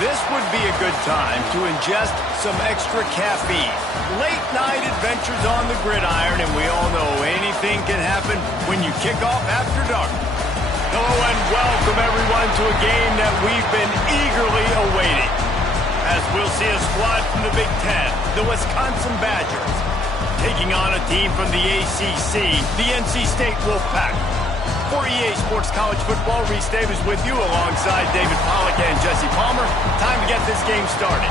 This would be a good time to ingest some extra caffeine. Late night adventures on the gridiron, and we all know anything can happen when you kick off after dark. Hello and welcome everyone to a game that we've been eagerly awaiting. As we'll see a squad from the Big Ten, the Wisconsin Badgers, taking on a team from the ACC, the NC State Wolfpack. For EA Sports College Football, Reese Davis with you alongside David Pollack and Jesse Palmer. Time to get this game started.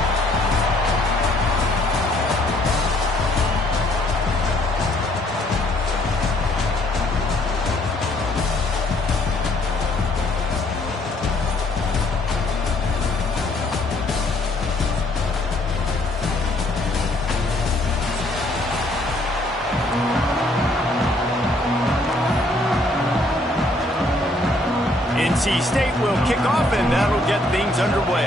NC State will kick off, and that'll get things underway.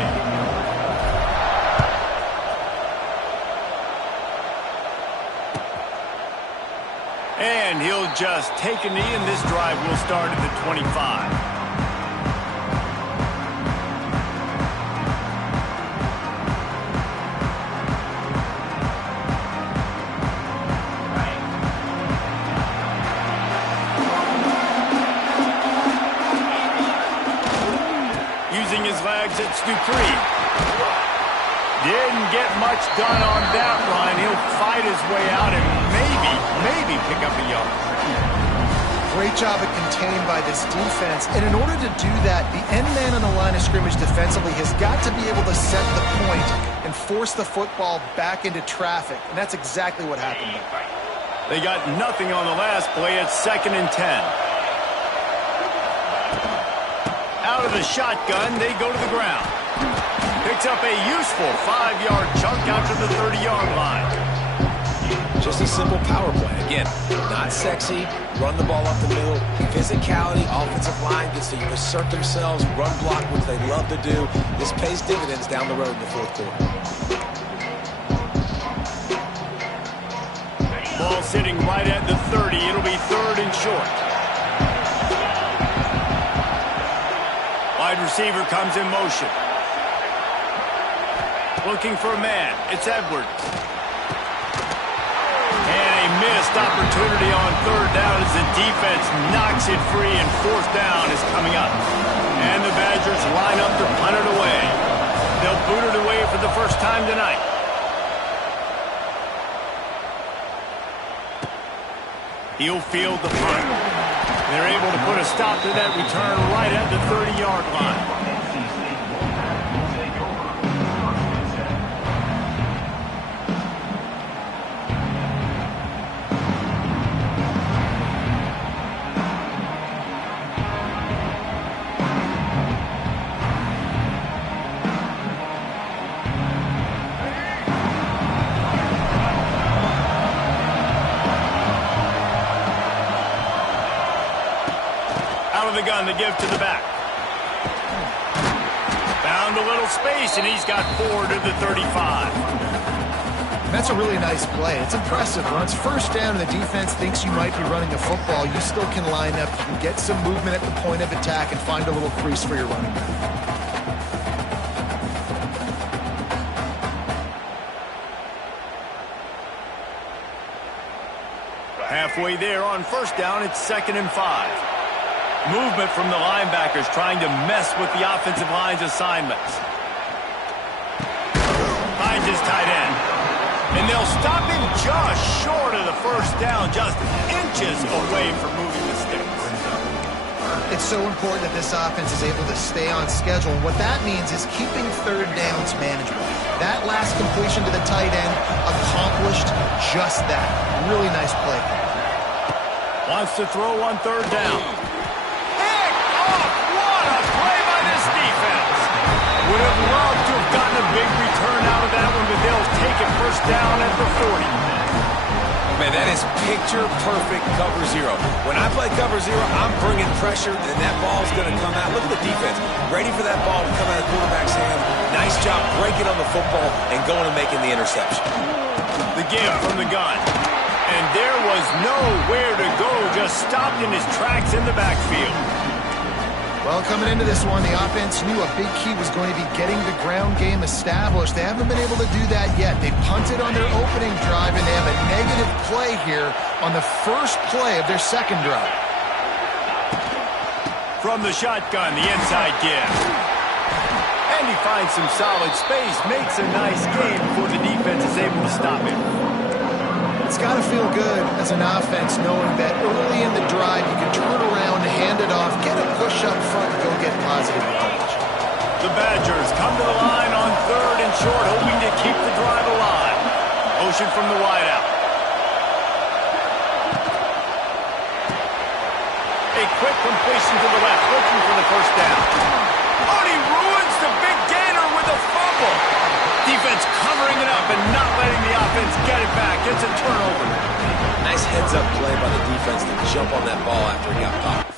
And he'll just take a knee, and this drive will start at the 25. Using his legs, it's Dupree. Didn't get much done on that line. He'll fight his way out and maybe pick up a yard. Great job at contained by this defense. And in order to do that, the end man on the line of scrimmage defensively has got to be able to set the point and force the football back into traffic. And that's exactly what happened. They got nothing on the last play. It's 2nd and 10. Out of the shotgun, they go to the ground. Picks up a useful 5-yard chunk out to the 30-yard line. Just a simple power play. Again, not sexy, run the ball up the middle. Physicality, offensive line gets to assert themselves, run block, which they love to do. This pays dividends down the road in the fourth quarter. Ball sitting right at the 30. It'll be 3rd and short. Wide receiver comes in motion. Looking for a man. It's Edwards. And a missed opportunity on 3rd down as the defense knocks it free, and 4th down is coming up. And the Badgers line up to punt it away. They'll boot it away for the first time tonight. He'll field the punt. They're able to put a stop to that return right at the 30-yard line. The gun to give to the back. Found a little space, and he's got 4 to the 35. That's a really nice play. It's impressive. When it's 1st down and the defense thinks you might be running the football, you still can line up. You can get some movement at the point of attack and find a little crease for your running back. Halfway there on 1st down, it's 2nd and 5. Movement from the linebackers trying to mess with the offensive line's assignments. Finds his tight end. And they'll stop him just short of the 1st down, just inches away from moving the sticks. It's so important that this offense is able to stay on schedule. What that means is keeping 3rd downs manageable. That last completion to the tight end accomplished just that. Really nice play. Wants to throw on 3rd down. What a play by this defense. Would have loved to have gotten a big return out of that one, but they'll take it 1st down at the 40. Man, that is picture-perfect cover 0. When I play cover 0, I'm bringing pressure, and that ball's going to come out. Look at the defense. Ready for that ball to come out of the quarterback's hand. Nice job breaking on the football and going and making the interception. The give from the gun. And there was nowhere to go, just stopped in his tracks in the backfield. Well, coming into this one, the offense knew a big key was going to be getting the ground game established. They haven't been able to do that yet. They punted on their opening drive, and they have a negative play here on the first play of their second drive. From the shotgun, the inside give. And he finds some solid space, makes a nice game before the defense is able to stop him. It's got to feel good as an offense knowing that early in the drive you can turn around, hand it off, get a push up front, and go get positive yardage. The Badgers come to the line on 3rd and short, hoping to keep the drive alive. Motion from the wideout. A quick completion to the left, looking for the first down. Oh, and he ruins the big gainer with a fumble. Defense covering it up and not letting the offense get it back. It's a turnover. Nice heads-up play by the defense to jump on that ball after he got caught.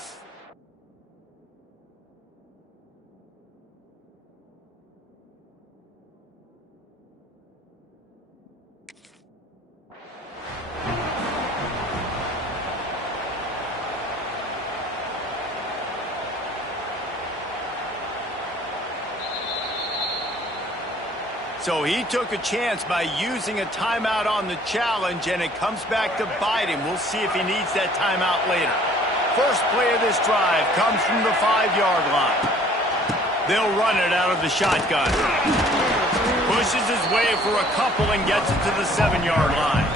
So he took a chance by using a timeout on the challenge, and it comes back to bite him. We'll see if he needs that timeout later. First play of this drive comes from the 5-yard line. They'll run it out of the shotgun. Pushes his way for a couple and gets it to the 7-yard line.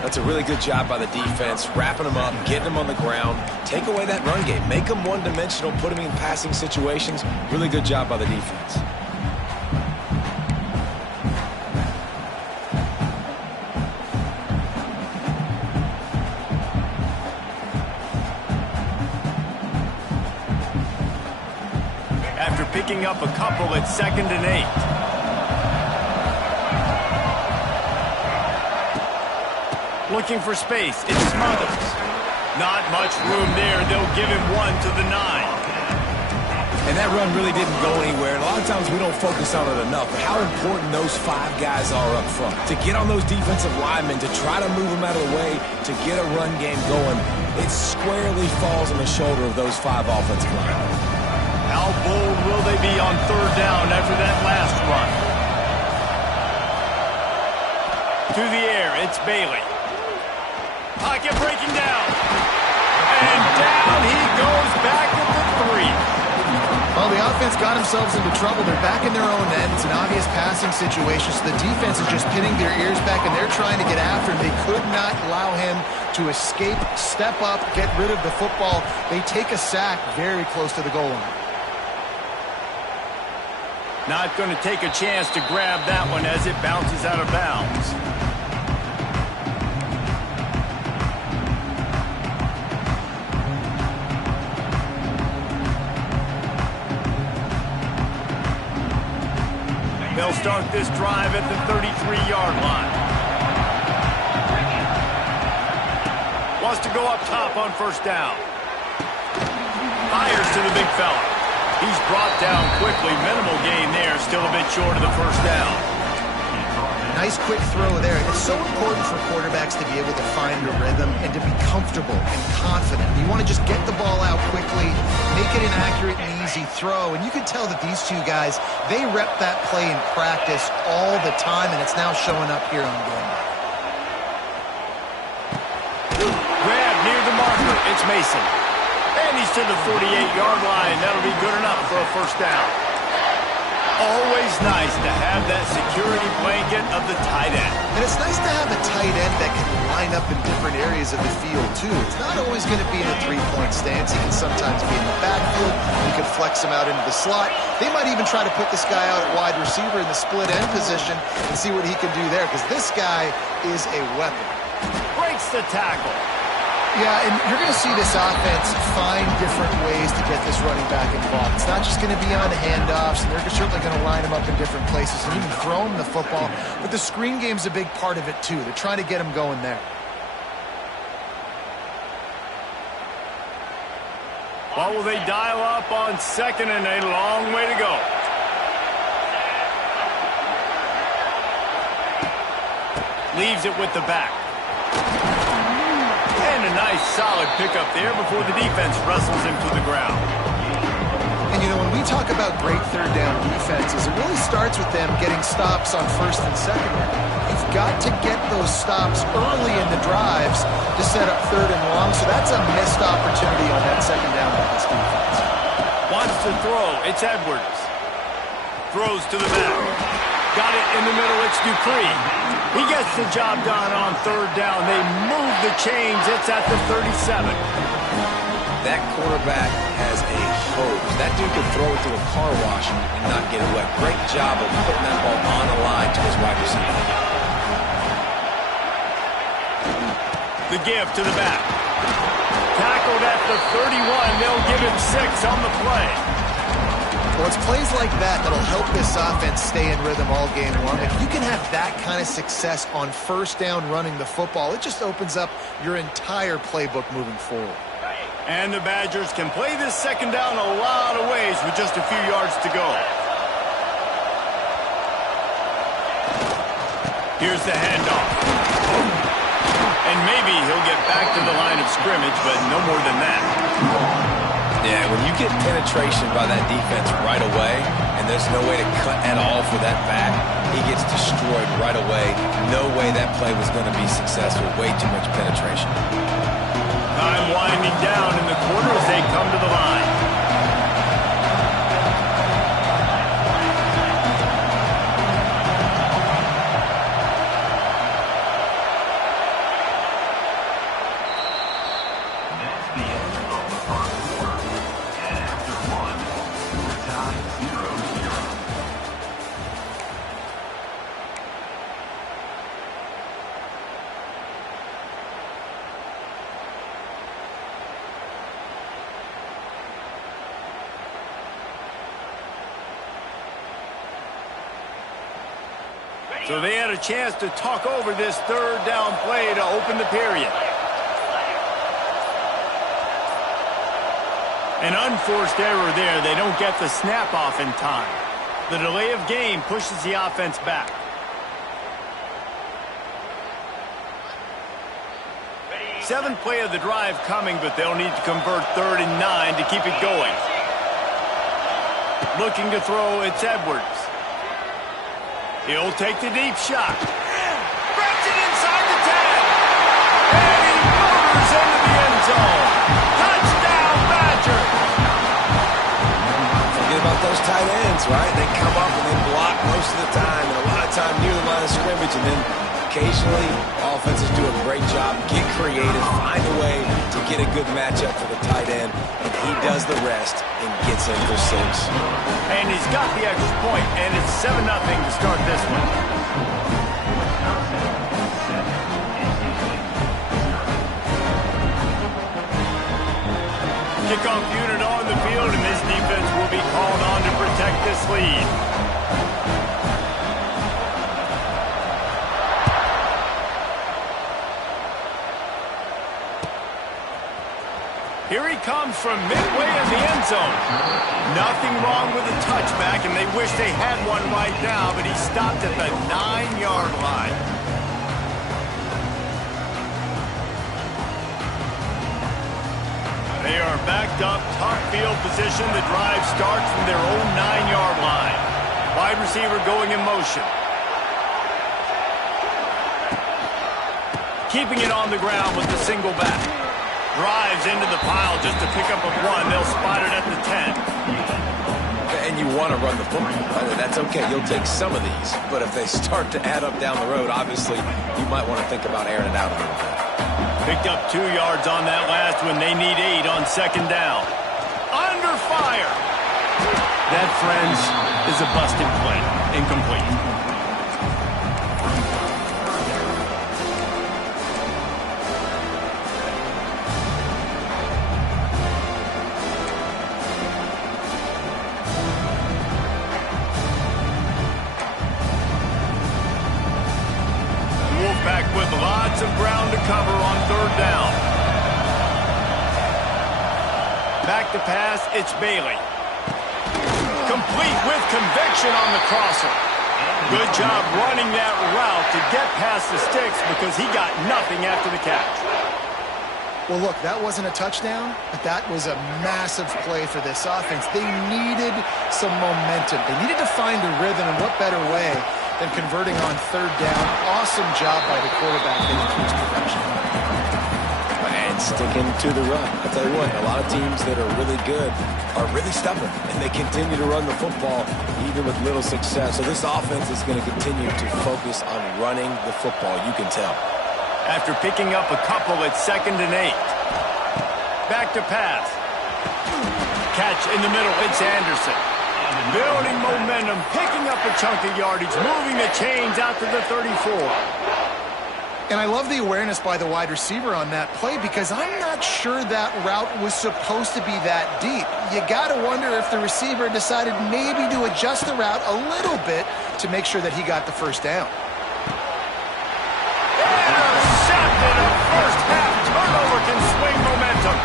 That's a really good job by the defense, wrapping them up, getting them on the ground, take away that run game, make them one-dimensional, put them in passing situations. Really good job by the defense. After picking up a couple at 2nd and 8. Looking for space, it smothers. Not much room there, they'll give him one to the 9. And that run really didn't go anywhere. And a lot of times we don't focus on it enough, but how important those 5 guys are up front. To get on those defensive linemen, to try to move them out of the way, to get a run game going, it squarely falls on the shoulder of those 5 offensive linemen. How bold will they be on 3rd down after that last run? To the air, it's Bailey. Pocket breaking down. And down he goes back at the 3. Well, the offense got themselves into trouble. They're back in their own end. It's an obvious passing situation, so the defense is just pinning their ears back, and they're trying to get after him. They could not allow him to escape, step up, get rid of the football. They take a sack very close to the goal line. Not going to take a chance to grab that one as it bounces out of bounds. They'll start this drive at the 33-yard line. Wants to go up top on 1st down. Fires to the big fella. He's brought down quickly. Minimal gain there. Still a bit short of the 1st down. Nice quick throw there. It's so important for quarterbacks to be able to find a rhythm and to be comfortable and confident. You want to just get the ball out quickly, make it an accurate and easy throw. And you can tell that these 2 guys, they rep that play in practice all the time, and it's now showing up here on game day. Grab near the marker. It's Mason. And he's to the 48-yard line. That'll be good enough for a 1st down. Always nice to have that security blanket of the tight end. And it's nice to have a tight end that can line up in different areas of the field, too. It's not always going to be in a 3-point stance. He can sometimes be in the backfield. You can flex him out into the slot. They might even try to put this guy out at wide receiver in the split end position and see what he can do there, because this guy is a weapon. Breaks the tackle. Yeah, and you're going to see this offense find different ways to get this running back involved. It's not just going to be on handoffs, and they're certainly going to line him up in different places and even throw him the football. But the screen game's a big part of it, too. They're trying to get him going there. What will they dial up on 2nd and a long way to go? Leaves it with the back. And a nice, solid pickup there before the defense wrestles him to the ground. And, you know, when we talk about great third down defenses, it really starts with them getting stops on first and second down. You've got to get those stops early in the drives to set up third and long, so that's a missed opportunity on that second down by this defense. Wants to throw. It's Edwards. Throws to the back. Got it in the middle. It's Dupree. He gets the job done on third down. They move the chains. It's at the 37. That quarterback has a hose. That dude could throw it to a car wash and not get it wet. Great job of putting that ball on the line to his wide receiver. The give to the back. Tackled at the 31. They'll give him 6 on the play. Well, it's plays like that that'll help this offense stay in rhythm all game long. If you can have that kind of success on first down running the football, it just opens up your entire playbook moving forward. And the Badgers can play this second down a lot of ways with just a few yards to go. Here's the handoff. And maybe he'll get back to the line of scrimmage, but no more than that. Yeah, when you get penetration by that defense right away, and there's no way to cut at all for that back, he gets destroyed right away. No way that play was going to be successful. Way too much penetration. Time winding down in the quarter as they come to the line. So they had a chance to talk over this third down play to open the period. An unforced error there. They don't get the snap off in time. The delay of game pushes the offense back. Seventh play of the drive coming, but they'll need to convert 3rd and 9 to keep it going. Looking to throw, it's Edwards. He'll take the deep shot. Grabs it inside the 10. And he motors into the end zone. Touchdown, Badgers. Forget about those tight ends, right? They come up and they block most of the time, and a lot of time near the line of scrimmage, and then occasionally offenses do a great job, get creative, find a way to get a good matchup for the tight end, and he does the rest and gets in for 6. And he's got the extra point, and it's 7-0 to start this one. Kickoff unit on the field, and this defense will be called on to protect this lead. Here he comes from midway in the end zone. Nothing wrong with a touchback, and they wish they had one right now, but he stopped at the 9-yard line. They are backed up, top field position. The drive starts from their own 9-yard line. Wide receiver going in motion. Keeping it on the ground with the single back. Drives into the pile just to pick up a 1. They'll spot it at the 10. And you want to run the football. That's okay. You'll take some of these. But if they start to add up down the road, obviously, you might want to think about airing it out a little bit. Picked up 2 yards on that last one. They need 8 on second down. Under fire. That, friends, is a busted play. Incomplete. Wolfpack with lots of ground to cover on third down. Back to pass, it's Bailey. Complete with conviction on the crosser. Good job running that route to get past the sticks because he got nothing after the catch. Well, look, that wasn't a touchdown, but that was a massive play for this offense. They needed some momentum. They needed to find a rhythm, and what better way than converting on third down. Awesome job by the quarterback getting through his perfection. And sticking to the run. I'll tell you what, a lot of teams that are really good are really stubborn, and they continue to run the football even with little success. So this offense is going to continue to focus on running the football, you can tell. After picking up a couple at 2nd and 8. Back to pass. Catch in the middle. It's Anderson. Building momentum, picking up a chunk of yardage, moving the chains out to the 34. And I love the awareness by the wide receiver on that play because I'm not sure that route was supposed to be that deep. You got to wonder if the receiver decided maybe to adjust the route a little bit to make sure that he got the first down. Intercepted. A first half turnover can swing momentum.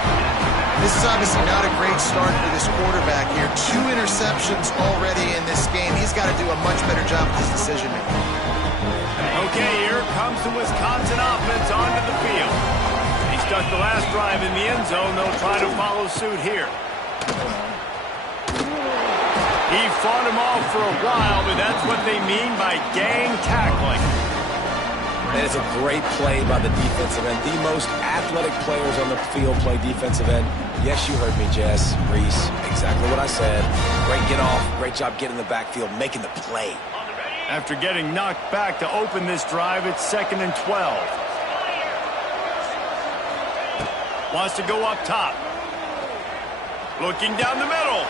This is obviously not a great start for this quarterback here. 2 interceptions already in this game. He's got to do a much better job with his decision-making. Okay, here comes the Wisconsin offense onto the field. He stuck the last drive in the end zone. They'll try to follow suit here. He fought him off for a while, but that's what they mean by gang tackling. And it's a great play by the defensive end. The most athletic players on the field play defensive end. Yes, you heard me, Jess, Reese. Exactly what I said. Great get off. Great job getting in the backfield, making the play. After getting knocked back to open this drive, it's 2nd and 12. Wants to go up top. Looking down the middle.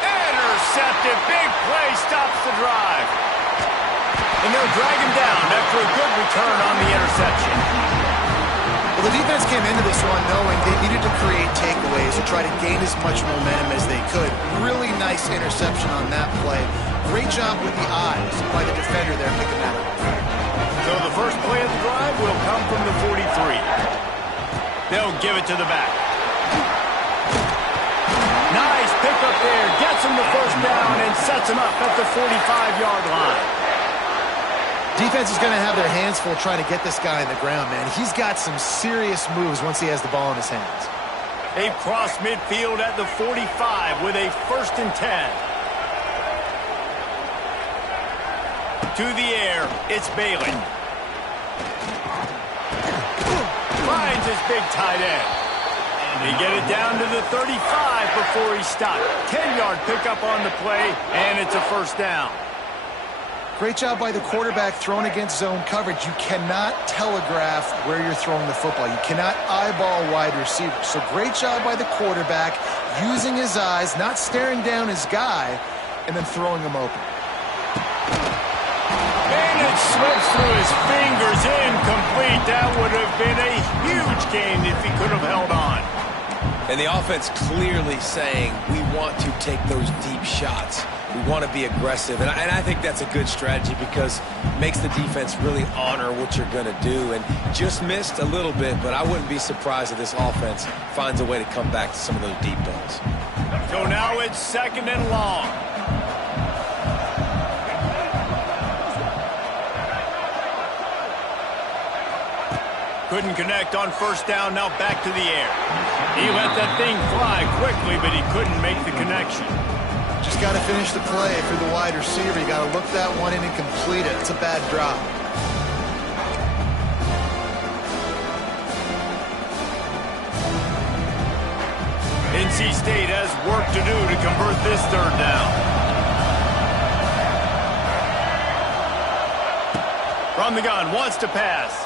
Intercepted. Big play stops the drive. And they'll drag him down after a good return on the interception. Well, the defense came into this one knowing they needed to create takeaways to try to gain as much momentum as they could. Really nice interception on that play. Great job with the eyes by the defender there picking that up. So the first play of the drive will come from the 43. They'll give it to the back. Nice pickup there. Gets him the first down and sets him up at the 45-yard line. Defense is going to have their hands full trying to get this guy on the ground, man. He's got some serious moves once he has the ball in his hands. They've crossed midfield at the 45 with a 1st and 10. To the air, it's Bailey. Finds his big tight end. They get it down to the 35 before he's stopped. 10-yard pickup on the play, and it's a first down. Great job by the quarterback thrown against zone coverage. You cannot telegraph where you're throwing the football. You cannot eyeball wide receivers. So great job by the quarterback using his eyes, not staring down his guy, and then throwing him open. And it slips through his fingers, incomplete. That would have been a huge gain if he could have held on. And the offense clearly saying, we want to take those deep shots. We want to be aggressive. And I think that's a good strategy because it makes the defense really honor what you're going to do. And just missed a little bit, but I wouldn't be surprised if this offense finds a way to come back to some of those deep balls. So now it's 2nd and long. Couldn't connect on first down, now back to the air. He let that thing fly quickly, but he couldn't make the connection. Just got to finish the play for the wide receiver. You got to look that one in and complete it. It's a bad drop. NC State has work to do to convert this 3rd down. From the gun, wants to pass.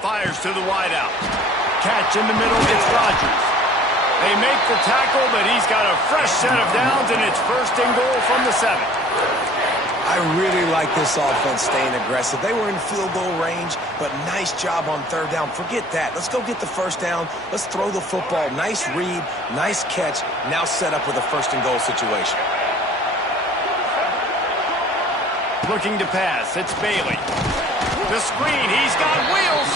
Fires to the wideout. Catch in the middle, it's Rodgers. They make the tackle, but he's got a fresh set of downs, and it's 1st and goal from the 7. I really like this offense staying aggressive. They were in field goal range, but nice job on 3rd down. Forget that. Let's go get the first down. Let's throw the football. Nice read, nice catch. Now set up with a 1st and goal situation. Looking to pass, it's Bailey. The screen, he's got wheels.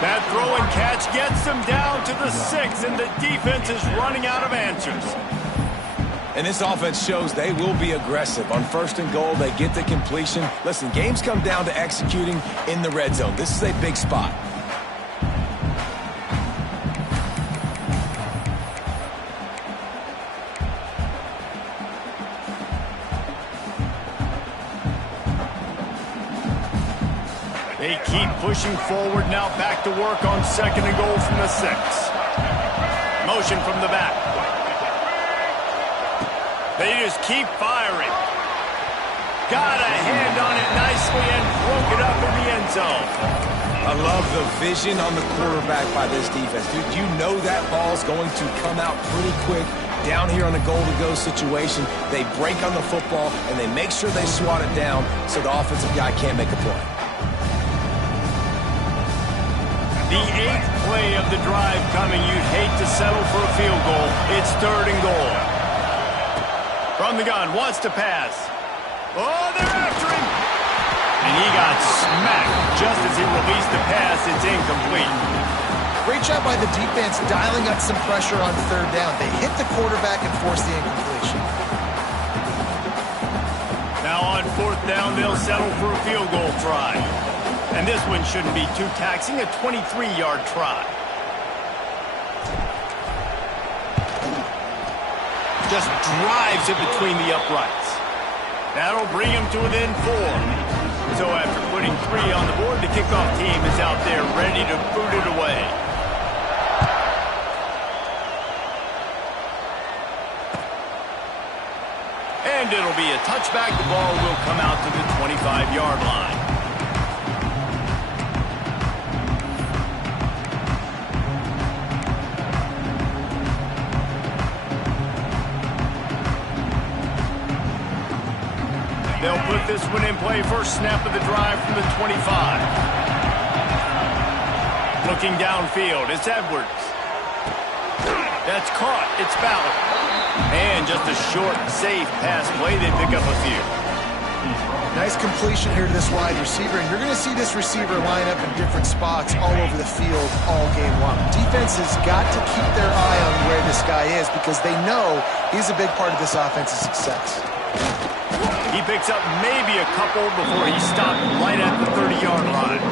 That throw and catch gets them down to the 6, and the defense is running out of answers. And this offense shows they will be aggressive. On 1st and goal, they get the completion. Listen, games come down to executing in the red zone. This is a big spot. They keep pushing forward now, back to work on 2nd and goal from the 6. Motion from the back. They just keep firing. Got a hand on it nicely and broke it up in the end zone. I love the vision on the quarterback by this defense. Dude, you know that ball's going to come out pretty quick. Down here on the goal-to-go situation, they break on the football, and they make sure they swat it down so the offensive guy can't make a play. The 8th play of the drive coming. You'd hate to settle for a field goal. It's 3rd and goal. From the gun, wants to pass. Oh, they're after him! And he got smacked just as he released the pass. It's incomplete. Great job by the defense dialing up some pressure on 3rd down. They hit the quarterback and forced the incompletion. Now on 4th down, they'll settle for a field goal try. And this one shouldn't be too taxing, a 23-yard try. Just drives it between the uprights. That'll bring him to within 4. So after putting 3 on the board, the kickoff team is out there ready to boot it away. And it'll be a touchback. The ball will come out to the 25-yard line. They'll put this one in play. First snap of the drive from the 25. Looking downfield, it's Edwards. That's caught. It's Ballard. And just a short, safe pass play. They pick up a few. Nice completion here to this wide receiver, and you're going to see this receiver line up in different spots all over the field all game long. Defense has got to keep their eye on where this guy is because they know he's a big part of this offense's success. He picks up maybe a couple before he stopped right at the 30-yard line.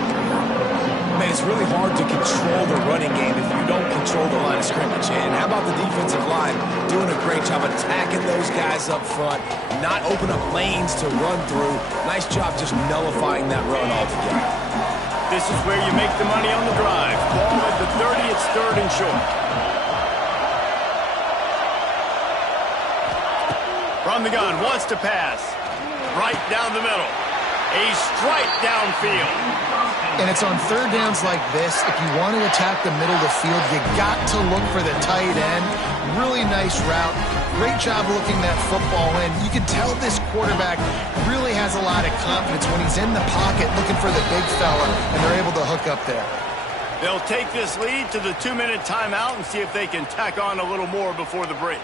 Man, it's really hard to control the running game if you don't control the line of scrimmage. And how about the defensive line doing a great job attacking those guys up front, not open up lanes to run through. Nice job just nullifying that run altogether. This is where you make the money on the drive. Ball at the 30, it's 3rd and short. From the gun, wants to pass. Right down the middle. A strike downfield. And it's on 3rd downs like this. If you want to attack the middle of the field, you got to look for the tight end. Really nice route. Great job looking that football in. You can tell this quarterback really has a lot of confidence when he's in the pocket looking for the big fella, and they're able to hook up there. They'll take this lead to the 2-minute timeout and see if they can tack on a little more before the break.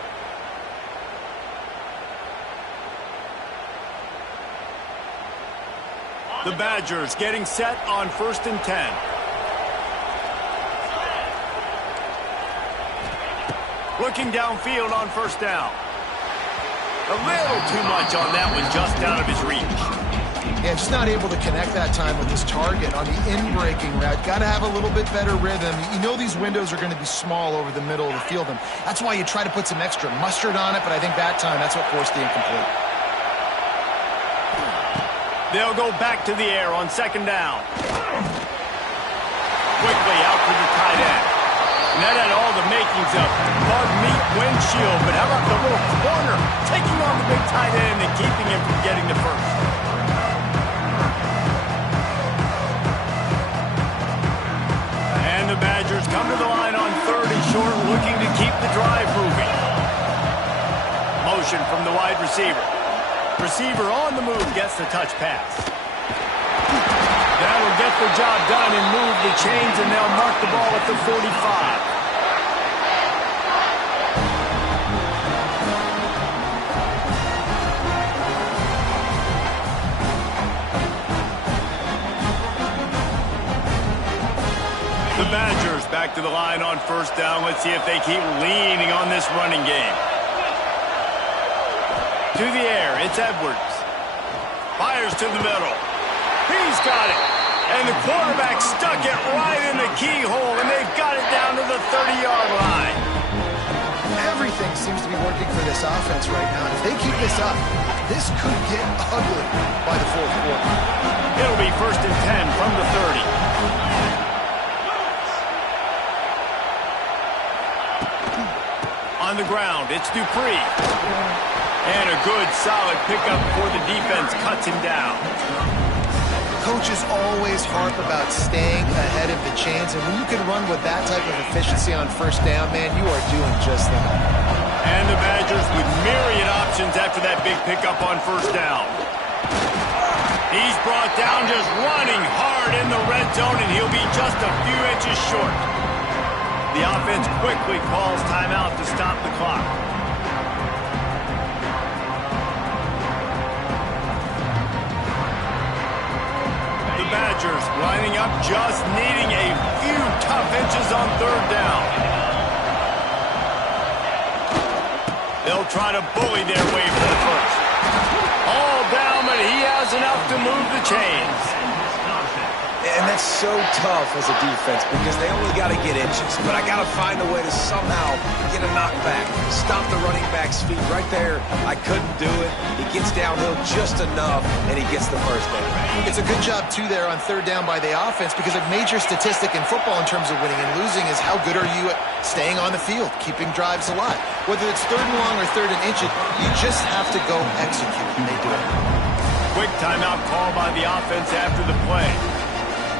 The Badgers getting set on 1st and 10. Looking downfield on 1st down. A little too much on that one, just out of his reach. Yeah, just not able to connect that time with his target on the in-breaking route. Got to have a little bit better rhythm. You know these windows are going to be small over the middle of the field, and that's why you try to put some extra mustard on it, but I think that time that's what forced the incomplete. They'll go back to the air on 2nd down. Quickly out to the tight end. And that had all the makings of bug meat windshield, but how about the little corner taking on the big tight end and keeping him from getting the first? And the Badgers come to the line on 3rd and short, looking to keep the drive moving. Motion from the wide receiver. Receiver on the move, gets the touch pass. That'll get the job done and move the chains, and they'll mark the ball at the 45. The Badgers back to the line on 1st down. Let's see if they keep leaning on this running game. To the air, it's Edwards. Fires to the middle. He's got it. And the quarterback stuck it right in the keyhole, and they've got it down to the 30-yard line. Everything seems to be working for this offense right now. And if they keep this up, this could get ugly by the 4th quarter. It'll be 1st and 10 from the 30. On the ground, it's Dupree. And a good, solid pickup before the defense cuts him down. Coaches always harp about staying ahead of the chains, and when you can run with that type of efficiency on 1st down, man, you are doing just that. And the Badgers with myriad options after that big pickup on 1st down. He's brought down just running hard in the red zone, and he'll be just a few inches short. The offense quickly calls timeout to stop the clock. The Badgers lining up, just needing a few tough inches on 3rd down. They'll try to bully their way for the 1st. All down, but he has enough to move the chains. And that's so tough as a defense because they only got to get inches. But I got to find a way to somehow get a knockback. Stop the running back's feet right there. I couldn't do it. He gets downhill just enough, and he gets the 1st down. It's a good job, too, there on 3rd down by the offense because a major statistic in football in terms of winning and losing is how good are you at staying on the field, keeping drives alive. Whether it's 3rd and long or 3rd and inches, you just have to go execute, and they do it. Quick timeout call by the offense after the play.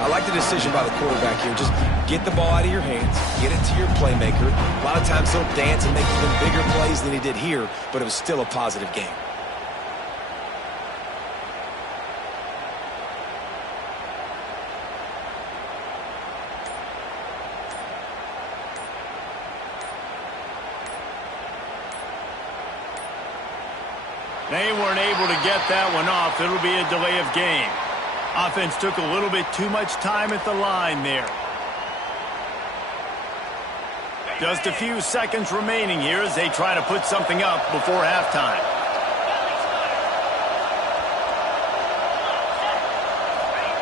I like the decision by the quarterback here. Just get the ball out of your hands, get it to your playmaker. A lot of times he'll dance and make even bigger plays than he did here, but it was still a positive game. They weren't able to get that one off. It'll be a delay of game. Offense took a little bit too much time at the line there. Just a few seconds remaining here as they try to put something up before halftime.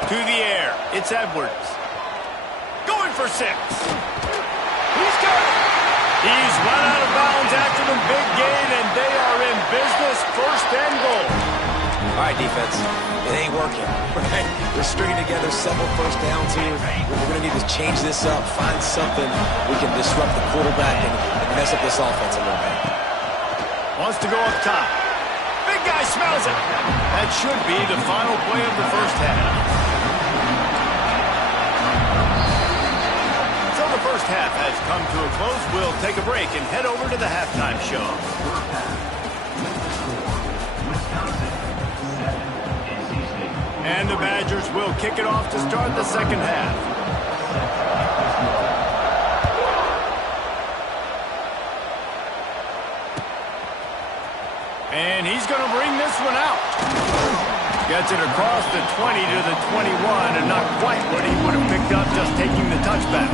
To the air, it's Edwards. Going for 6. He's got it. He's run out of bounds after the big gain, and they are in business, 1st and goal. All right, defense, it ain't working. Right? We're stringing together several 1st downs here. We're going to need to change this up, find something we can disrupt the quarterback and mess up this offense a little bit. Wants to go up top. Big guy smells it. That should be the final play of the 1st half. So the 1st half has come to a close. We'll take a break and head over to the halftime show. And the Badgers will kick it off to start the 2nd half. And he's going to bring this one out. Gets it across the 20 to the 21, and not quite what he would have picked up just taking the touchback.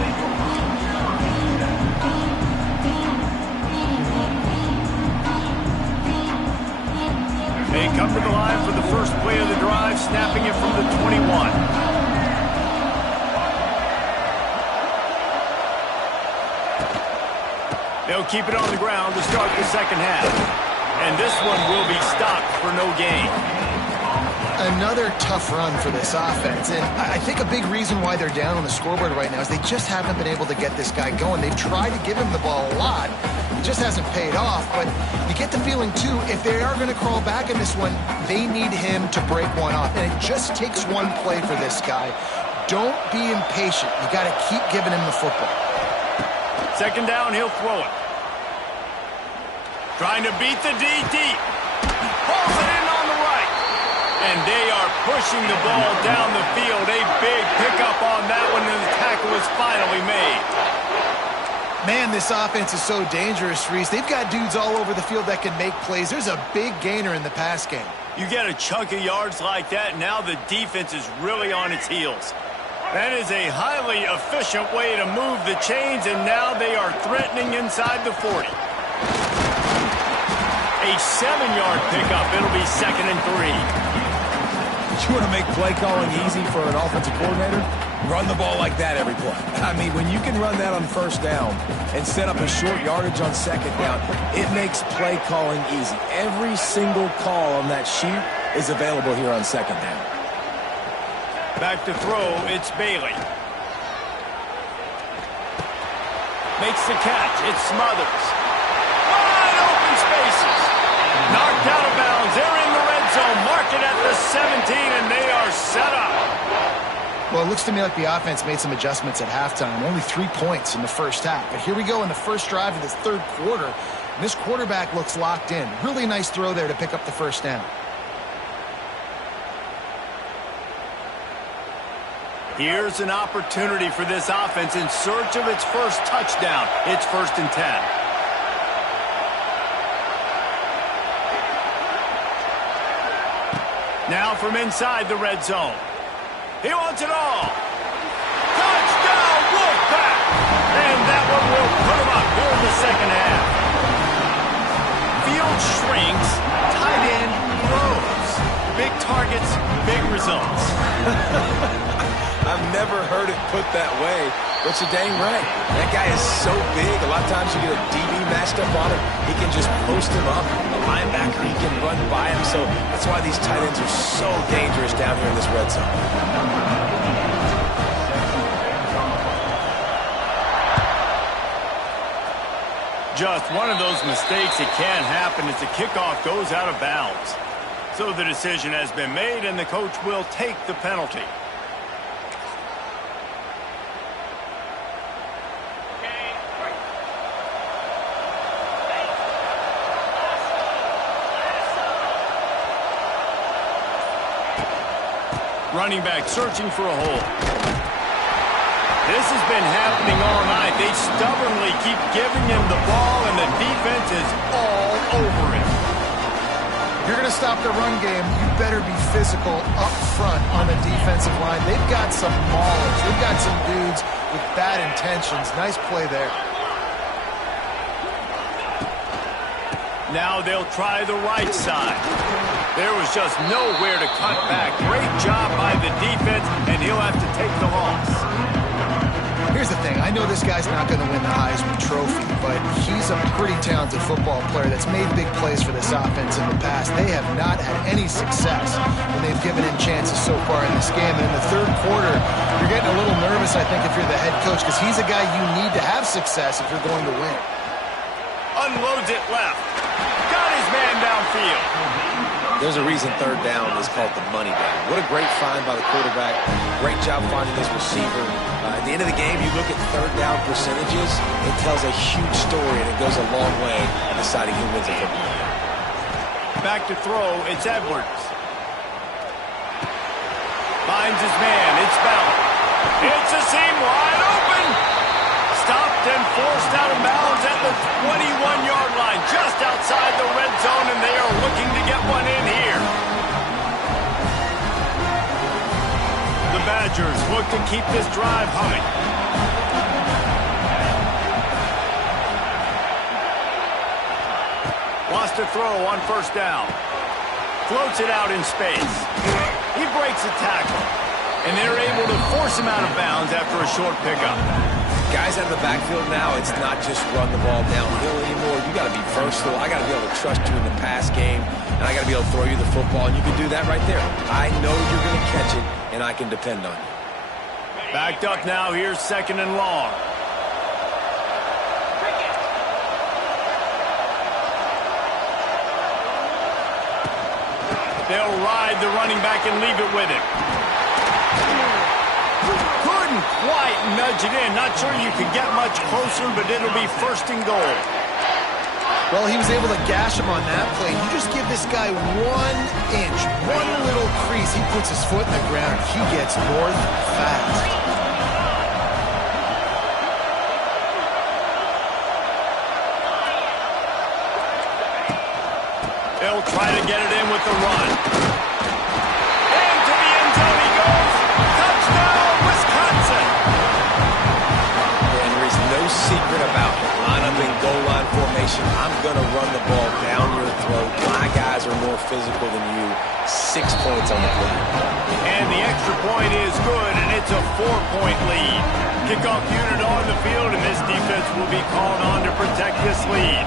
They come to the line for the 1st play of the drive, snapping it from the 21. They'll keep it on the ground to start the 2nd half. And this one will be stopped for no gain. Another tough run for this offense, and I think a big reason why they're down on the scoreboard right now is they just haven't been able to get this guy going. They've tried to give him the ball a lot. It just hasn't paid off, but you get the feeling, too, if they are going to crawl back in this one, they need him to break one off, and it just takes one play for this guy. Don't be impatient. You got to keep giving him the football. 2nd down, he'll throw it. Trying to beat the D deep. Pulls it in on the right. And they are pushing the ball down the field. A big pickup on that one, and the tackle is finally made. Man, this offense is so dangerous, Reese. They've got dudes all over the field that can make plays. There's a big gainer in the pass game. You get a chunk of yards like that, now the defense is really on its heels. That is a highly efficient way to move the chains, and now they are threatening inside the 40. A 7-yard pickup. It'll be 2nd and 3. You want to make play calling easy for an offensive coordinator? Run the ball like that every play. I mean, when you can run that on 1st down and set up a short yardage on 2nd down, it makes play calling easy. Every single call on that sheet is available here on 2nd down. Back to throw, it's Bailey. Makes the catch, it Smothers. Wide open spaces. Knocked out of bounds, they're in the red zone. Mark it at the 17, and they are set up. Well, it looks to me like the offense made some adjustments at halftime. Only 3 points in the first half. But here we go in the first drive of this third quarter. And this quarterback looks locked in. Really nice throw there to pick up the first down. Here's an opportunity for this offense in search of its first touchdown. It's 1st and 10. Now from inside the red zone. He wants it all. Touchdown, Wolfpack! And that one will put him up here in the second half. Field shrinks, tight end grows. Big targets, big results. I've never heard it put that way, but you're dang right. That guy is so big. A lot of times you get a DB matched up on him. He can just post him up. A linebacker, he can run by him. So that's why these tight ends are so dangerous down here in this red zone. Just one of those mistakes that can happen as the kickoff goes out of bounds. So the decision has been made, and the coach will take the penalty. Running back searching for a hole. This has been happening all night. They stubbornly keep giving him the ball, and the defense is all over him. If you're going to stop the run game, you better be physical up front on the defensive line. They've got some maulers. They've got some dudes with bad intentions. Nice play there. Now they'll try the right side. There was just nowhere to cut back. Great job by the defense, and he'll have to take the loss. Here's the thing. I know this guy's not going to win the Heisman Trophy, but he's a pretty talented football player that's made big plays for this offense in the past. They have not had any success when they've given him chances so far in this game. And in the third quarter, you're getting a little nervous, I think, if you're the head coach, because he's a guy you need to have success if you're going to win. Unloads it left. Got his man downfield. There's a reason third down is called the money down. What a great find by the quarterback. Great job finding this receiver. At the end of the game, you look at third down percentages, it tells a huge story, and it goes a long way in deciding who wins a football game. Back to throw, it's Edwards. Finds his man, it's Bell. It's a seam wide open. Stopped and forced out of bounds at the 21-yard line, just outside the red zone, and they are looking to get one in here. The Badgers look to keep this drive humming. Wants to throw on first down. Floats it out in space. He breaks a tackle, and they're able to force him out of bounds after a short pickup. Guys out of the backfield now, it's not just run the ball downhill anymore. You got to be versatile. I got to be able to trust you in the pass game, and I got to be able to throw you the football, and you can do that right there. I know you're going to catch it, and I can depend on you. Backed up now, here's 2nd and long. They'll ride the running back and leave it with him. Couldn't quite nudge it in. Not sure you could get much closer, but it'll be 1st and goal. Well, he was able to gash him on that play. You just give this guy 1 inch, one little crease. He puts his foot in the ground. He gets north fast. They'll try to get it in with the run. Into the end zone he goes. Touchdown, Wisconsin. And there's no secret about it. Line up in goal line formation. I'm going to run the ball down your throat. My guys are more physical than you. 6 points on the play. And the extra point is good, and it's a 4-point lead. Kickoff unit on the field, and this defense will be called on to protect this lead.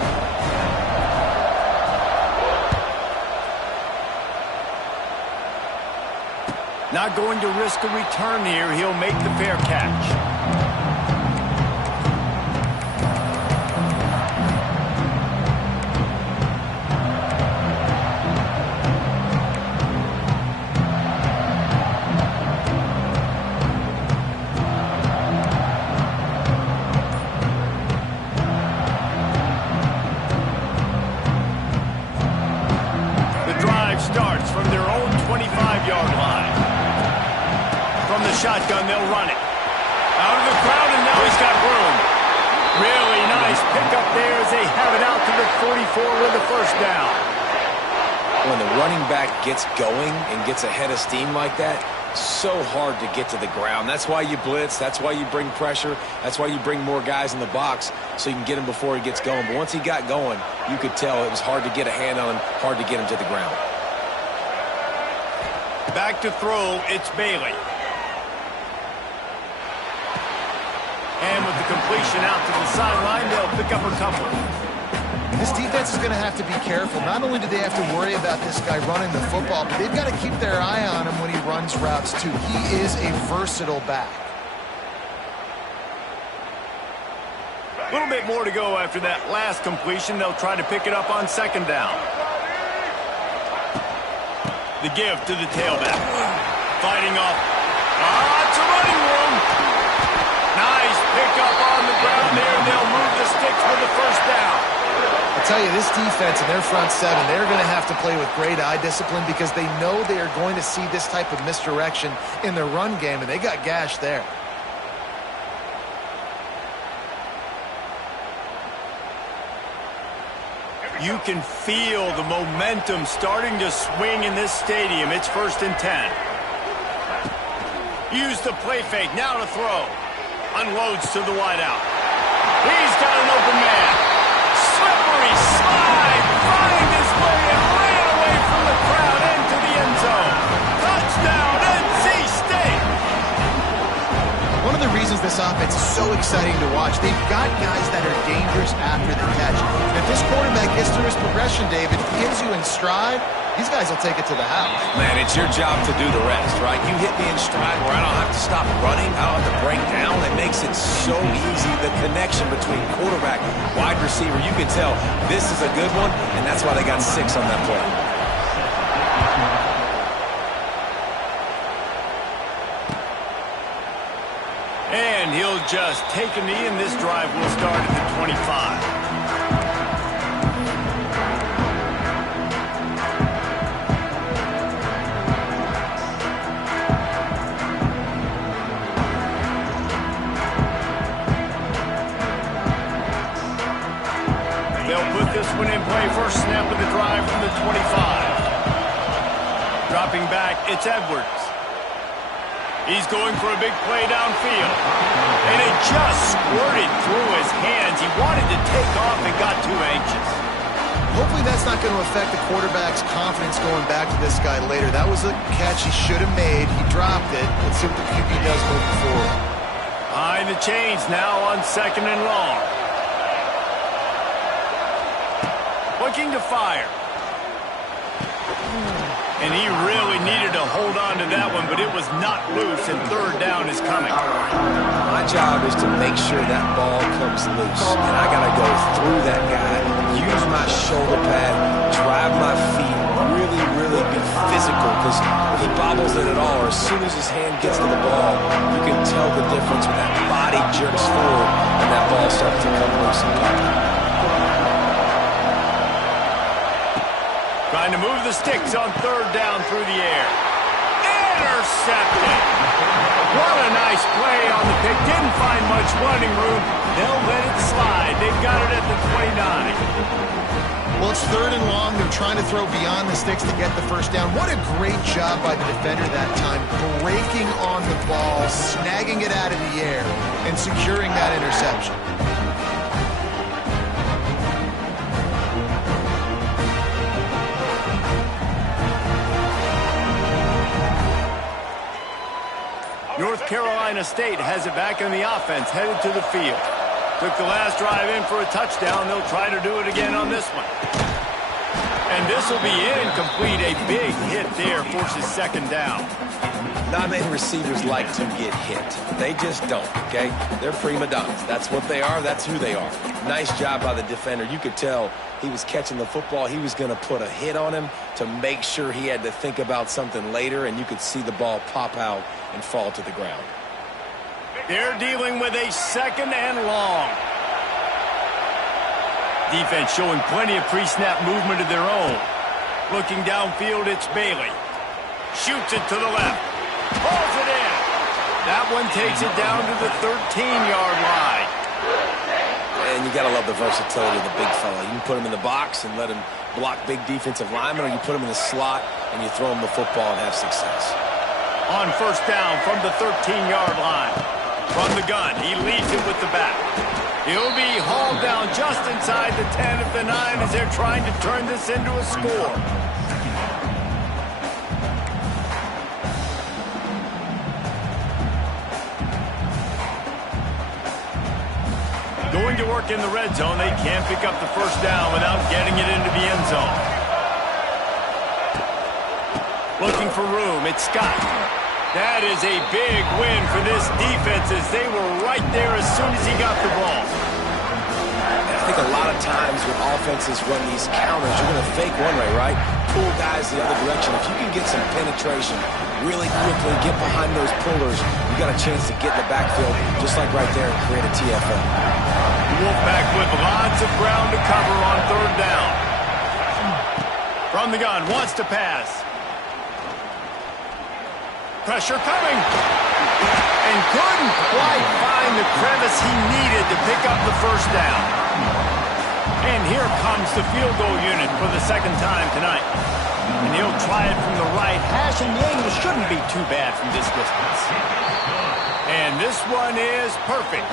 Not going to risk a return here. He'll make the fair catch. Starts from their own 25-yard line. From the shotgun, they'll run it. Out of the crowd, and now he's got room. Really nice pickup there as they have it out to the 44 with a first down. When the running back gets going and gets ahead of steam like that, so hard to get to the ground. That's why you blitz. That's why you bring pressure. That's why you bring more guys in the box so you can get him before he gets going. But once he got going, you could tell it was hard to get a hand on him, hard to get him to the ground. Back to throw, it's Bailey. And with the completion out to the sideline, they'll pick up a couple. This defense is going to have to be careful. Not only do they have to worry about this guy running the football, but they've got to keep their eye on him when he runs routes too. He is a versatile back. A little bit more to go after that last completion. They'll try to pick it up on second down. The give to the tailback. Fighting off. It's a running room. Nice pickup on the ground there. They'll move the sticks for the first down. I tell you, this defense and their front seven, they're going to have to play with great eye discipline because they know they are going to see this type of misdirection in their run game, and they got gashed there. You can feel the momentum starting to swing in this stadium. It's 1st and 10. Use the play fake. Now to throw. Unloads to the wideout. He's got an open man. Slippery slide. Find his way and ran away from the crowd into the end zone. Touchdown, NC State. One of the reasons this offense is so exciting to watch, they've got guys that are dangerous after the catch. And if this quarterback gets through his progression, David, gets you in stride, these guys will take it to the house. Man, it's your job to do the rest, right? You hit me in stride where I don't have to stop running. I don't have to break down. It makes it so easy. The connection between quarterback, wide receiver, you can tell this is a good one, and that's why they got 6 on that play. And he'll just take a knee, and this drive will start at the 25. They'll put this one in play. First snap of the drive from the 25. Dropping back, it's Edwards. He's going for a big play downfield. And it just squirted through his hands. He wanted to take off and got too anxious. Hopefully that's not going to affect the quarterback's confidence going back to this guy later. That was a catch he should have made. He dropped it. Let's see what the QB does moving forward. Behind the chains now on 2nd and long. Looking to fire. And he really needed to hold on to that one, but it was not loose, and 3rd down is coming. My job is to make sure that ball comes loose, and I got to go through that guy, use my shoulder pad, drive my feet, really be physical, because if he bobbles it at all, or as soon as his hand gets to the ball, you can tell the difference when that body jerks forward and that ball starts to come loose and pop. Trying to move the sticks on 3rd down through the air. Intercepted. What a nice play on the pick. Didn't find much running room. They'll let it slide. They've got it at the 29. Well, it's 3rd and long. They're trying to throw beyond the sticks to get the first down. What a great job by the defender that time. Breaking on the ball, snagging it out of the air, and securing that interception. North Carolina State has it back in the offense, headed to the field. Took the last drive in for a touchdown. They'll try to do it again on this one. And this will be incomplete. A big hit there forces second down. Not many receivers like to get hit. They just don't, okay? They're prima donnas. That's what they are. That's who they are. Nice job by the defender. You could tell he was catching the football. He was going to put a hit on him to make sure he had to think about something later, and you could see the ball pop out and fall to the ground. They're dealing with a second and long. Defense showing plenty of pre-snap movement of their own. Looking downfield, it's Bailey. Shoots it to the left. Pulls it in. That one takes it down to the 13-yard line. And you got to love the versatility of the big fella. You can put him in the box and let him block big defensive linemen, or you put him in the slot and you throw him the football and have success. On first down from the 13-yard line. From the gun, he leads it with the back. He'll be hauled down just inside the 10 of the 9 as they're trying to turn this into a score. Going to work in the red zone. They can't pick up the first down without getting it into the end zone. Looking for room. It's Scott. That is a big win for this defense as they were right there as soon as he got the ball. I think a lot of times when offenses run these counters, you're going to fake one way, right? Pull guys the other direction. If you can get some penetration really quickly, get behind those pullers, you got a chance to get in the backfield just like right there and create a TFL. Wolfpack with lots of ground to cover on third down. From the gun, wants to pass. Pressure coming. And couldn't quite find the crevice he needed to pick up the first down. And here comes the field goal unit for the second time tonight. And he'll try it from the right hash, and the angle shouldn't be too bad from this distance. And this one is perfect.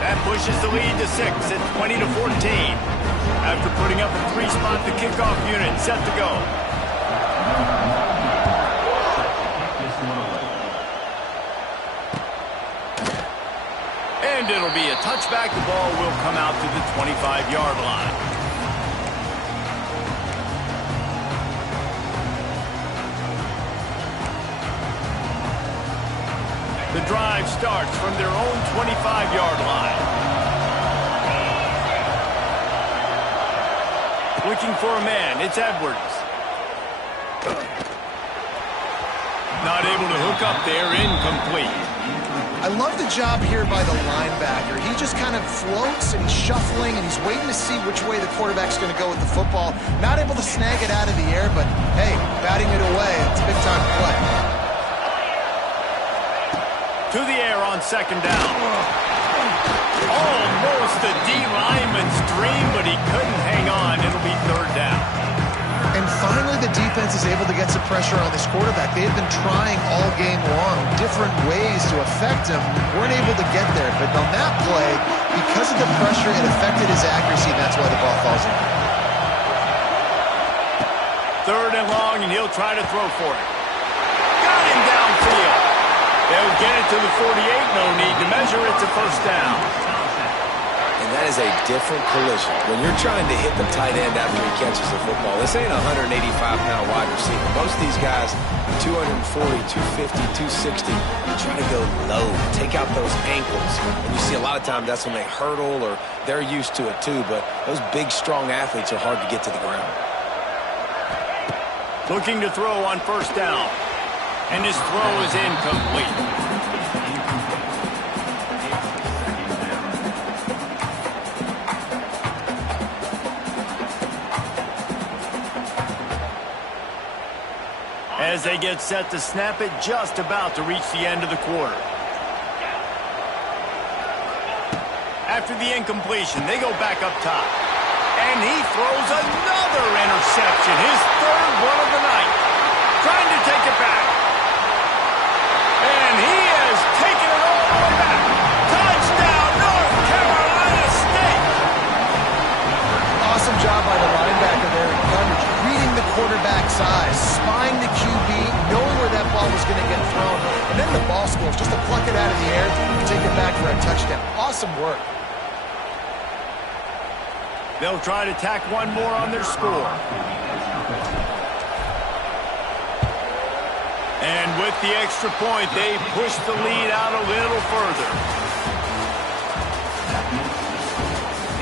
That pushes the lead to 6 at 20-14. After putting up a 3-spot, the kickoff unit set to go. And it'll be a touchback. The ball will come out to the 25-yard line. The drive starts from their own 25-yard line. Looking for a man. It's Edwards. Not able to hook up there. Incomplete. I love the job here by the linebacker. He just kind of floats and he's shuffling and he's waiting to see which way the quarterback's going to go with the football. Not able to snag it out of the air, but hey, batting it away. It's a big-time play. To the air on second down. Almost the D lineman's dream, but he couldn't hang on. It'll be third down. And finally, the defense is able to get some pressure on this quarterback. They've been trying all game long different ways to affect him. Weren't able to get there, but on that play, because of the pressure, it affected his accuracy, and that's why the ball falls in. Third and long, and he'll try to throw for it. Got him downfield. They'll get it to the 48. No need to measure. It's a first down. And that is a different collision. When you're trying to hit the tight end after he catches the football, this ain't a 185-pound wide receiver. Most of these guys, 240, 250, 260, try to go low, take out those ankles. And you see a lot of times that's when they hurdle or they're used to it too. But those big, strong athletes are hard to get to the ground. Looking to throw on first down. And his throw is incomplete. As they get set to snap it, just about to reach the end of the quarter. After the incompletion, they go back up top. And he throws another interception, his third one of the night. Trying to take it back. And he has taken it all the way back. Touchdown, North Carolina State. Awesome job by the linebacker there in coverage, reading the quarterback's eyes, spying the QB, knowing where that ball was going to get thrown, and then the ball scores, just to pluck it out of the air and take it back for a touchdown. Awesome work. They'll try to tack one more on their score. And with the extra point, they push the lead out a little further.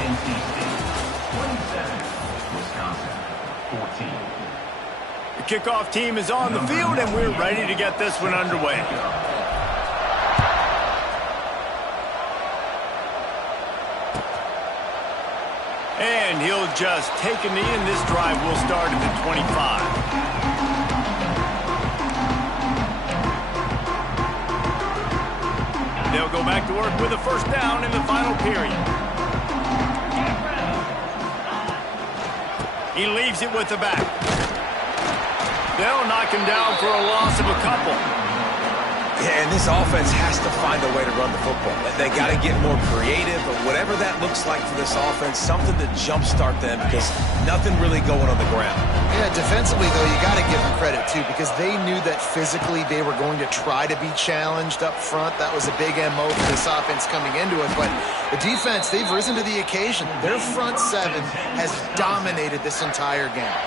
NC State, 27, Wisconsin, 14. The kickoff team is on the field, and we're ready to get this one underway. And he'll just take a knee, and this drive will start at the 25. They'll go back to work with a first down in the final period. He leaves it with the back. They'll knock him down for a loss of a couple. Yeah, and this offense has to find a way to run the football. They got to get more creative, but whatever that looks like for this offense, something to jumpstart them because nothing really going on the ground. Yeah, defensively, though, you got to give them credit, too, because they knew that physically they were going to try to be challenged up front. That was a big MO for this offense coming into it. But the defense, they've risen to the occasion. Their front seven has dominated this entire game.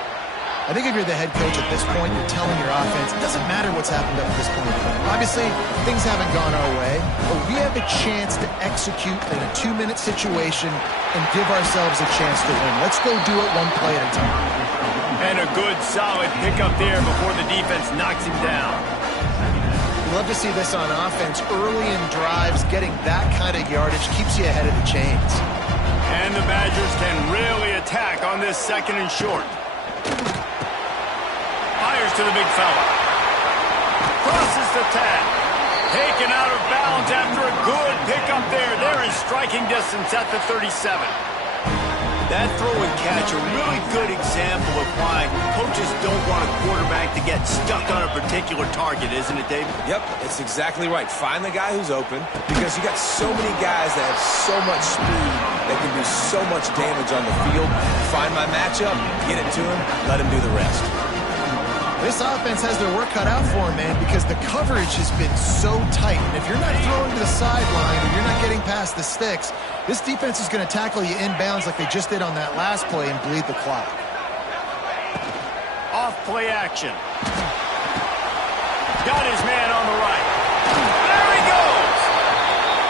I think if you're the head coach at this point, you're telling your offense, it doesn't matter what's happened up to this point. Obviously, things haven't gone our way, but we have a chance to execute in a 2-minute situation and give ourselves a chance to win. Let's go do it one play at a time. And a good, solid pickup there before the defense knocks him down. Love to see this on offense. Early in drives, getting that kind of yardage keeps you ahead of the chains. And the Badgers can really attack on this second and short. Fires to the big fella. Crosses the tag. Taken out of bounds after a good pickup there. They're in striking distance at the 37. That throw and catch, a really good example of why coaches don't want a quarterback to get stuck on a particular target, isn't it, David? Yep, it's exactly right. Find the guy who's open because you got so many guys that have so much speed that can do so much damage on the field. Find my matchup, get it to him, let him do the rest. This offense has their work cut out for them, man, because the coverage has been so tight. And if you're not throwing to the sideline or you're not getting past the sticks, this defense is going to tackle you inbounds like they just did on that last play and bleed the clock. Off play action. Got his man on the right. There he goes.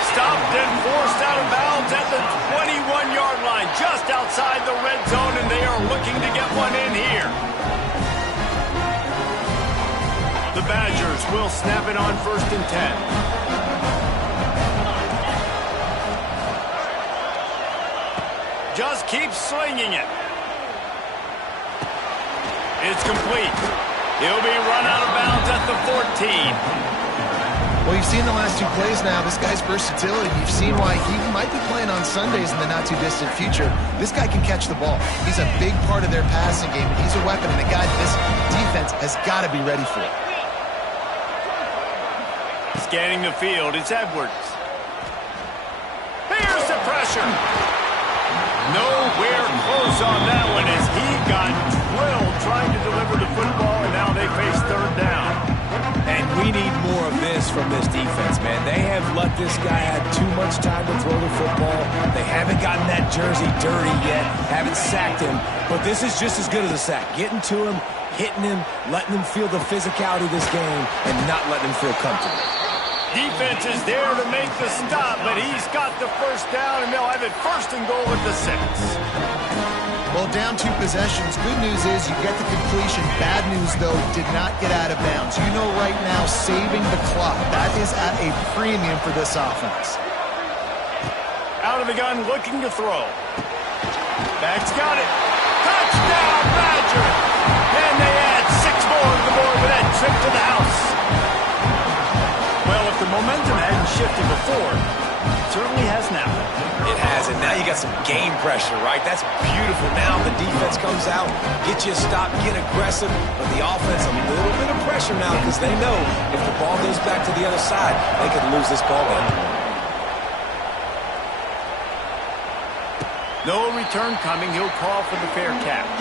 Stopped and forced out of bounds at the 21-yard line, just outside the red zone, and they are looking to get one in here. The Badgers will snap it on 1st and 10. Just keep slinging it. It's complete. He'll be run out of bounds at the 14. Well, you've seen the last 2 plays now. This guy's versatility. You've seen why he might be playing on Sundays in the not-too-distant future. This guy can catch the ball. He's a big part of their passing game, and he's a weapon, and a guy this defense has got to be ready for. Scanning the field, it's Edwards. Here's the pressure. Nowhere close on that one as he got drilled trying to deliver the football, and now they face 3rd down. And we need more of this from this defense, man. They have let this guy have too much time to throw the football. They haven't gotten that jersey dirty yet, haven't sacked him, but this is just as good as a sack. Getting to him, hitting him, letting him feel the physicality of this game, and not letting him feel comfortable. Defense is there to make the stop, but he's got the first down, and they'll have it 1st and goal at the 6. Well, down 2 possessions. Good news is you get the completion. Bad news, though, did not get out of bounds. You know right now, saving the clock. That is at a premium for this offense. Out of the gun, looking to throw. Back's got it. Touchdown, Badger! And they add 6 more to the board with that trip to the house. Well, if the momentum hadn't shifted before, it certainly has now. It has, and now you got some game pressure, right? That's beautiful. Now the defense comes out, get you a stop, get aggressive, but the offense a little bit of pressure now because they know if the ball goes back to the other side, they could lose this ball game. No return coming. He'll call for the fair catch.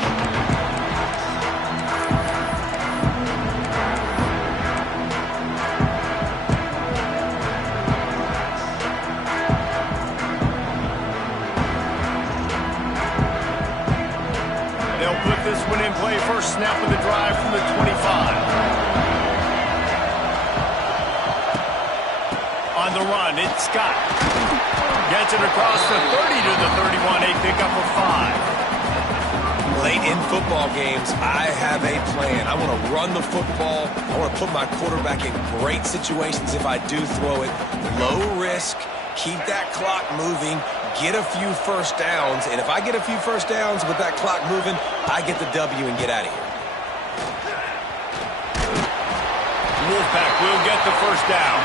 They'll put this one in play. First snap of the drive from the 25. On the run, it's Scott. Gets it across the 30 to the 31. A pickup of 5. Late in football games, I have a plan. I want to run the football. I want to put my quarterback in great situations if I do throw it. Low risk, keep that clock moving, get a few first downs. And if I get a few first downs with that clock moving, I get the W and get out of here. Wolfpack will get the first down.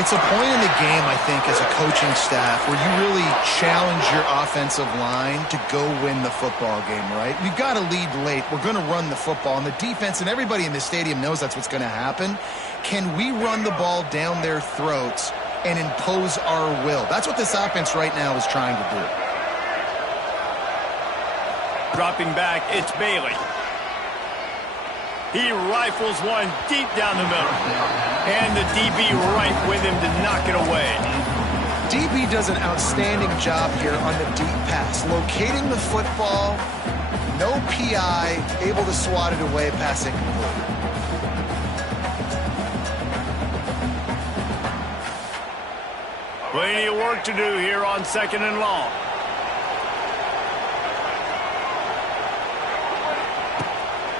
It's a point in the game, I think, as a coaching staff where you really challenge your offensive line to go win the football game, right? We've got to lead late. We're going to run the football. And the defense and everybody in the stadium knows that's what's going to happen. Can we run the ball down their throats and impose our will? That's what this offense right now is trying to do. Dropping back, it's Bailey. He rifles one deep down the middle. And the DB right with him to knock it away. DB does an outstanding job here on the deep pass. Locating the football, no PI, able to swat it away, pass incomplete. Plenty of work to do here on 2nd and long.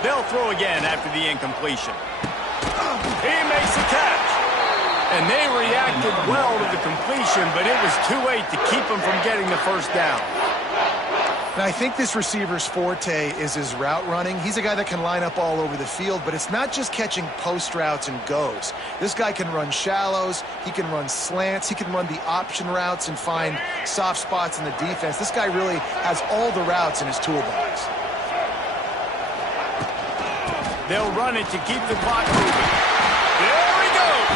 They'll throw again after the incompletion. He makes a catch. And they reacted well to the completion, but it was too late to keep him from getting the first down. Now, I think this receiver's forte is his route running. He's a guy that can line up all over the field, but it's not just catching post routes and goes. This guy can run shallows, he can run slants, he can run the option routes and find soft spots in the defense. This guy really has all the routes in his toolbox. They'll run it to keep the clock moving. There he goes!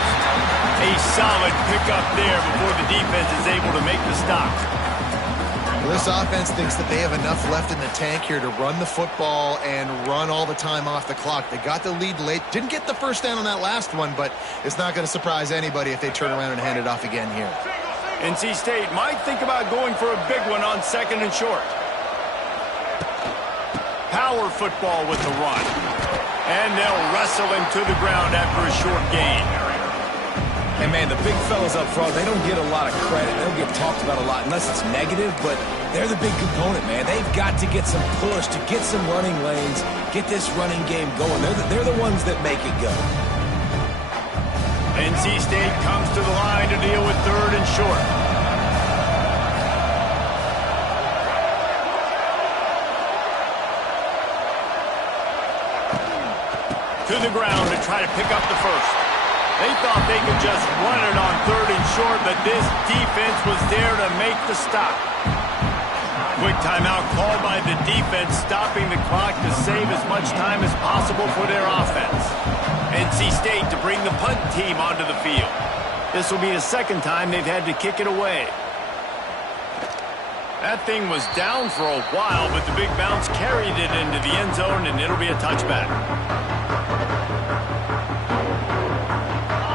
A solid pickup there before the defense is able to make the stop. Well, this offense thinks that they have enough left in the tank here to run the football and run all the time off the clock. They got the lead late. Didn't get the first down on that last one, but it's not going to surprise anybody if they turn around and hand it off again here. NC State might think about going for a big one on 2nd and short. Power football with the run. And they'll wrestle him to the ground after a short gain. And, man, the big fellas up front, they don't get a lot of credit. They don't get talked about a lot unless it's negative, but they're the big component, man. They've got to get some push, to get some running lanes, get this running game going. They're the ones that make it go. NC State comes to the line to deal with 3rd and short. To the ground to try to pick up the first. They thought they could just run it on 3rd and short, but this defense was there to make the stop. Quick timeout called by the defense, stopping the clock to save as much time as possible for their offense. NC State to bring the punt team onto the field. This will be the 2nd time they've had to kick it away. That thing was down for a while, but the big bounce carried it into the end zone, and it'll be a touchback.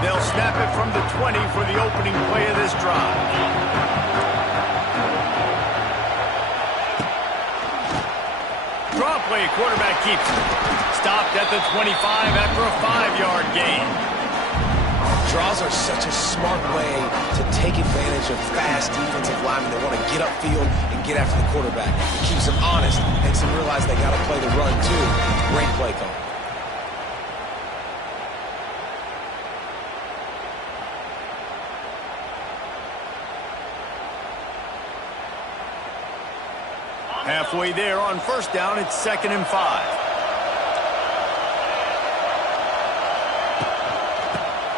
They'll snap it from the 20 for the opening play of this drive. Draw play, quarterback keeps it. Stopped at the 25 after a 5-yard gain. Draws are such a smart way to take advantage of fast defensive linemen that want to get upfield and get after the quarterback. It keeps them honest, makes them realize they got to play the run too. Great play call. Halfway there on 1st down, it's 2nd and 5.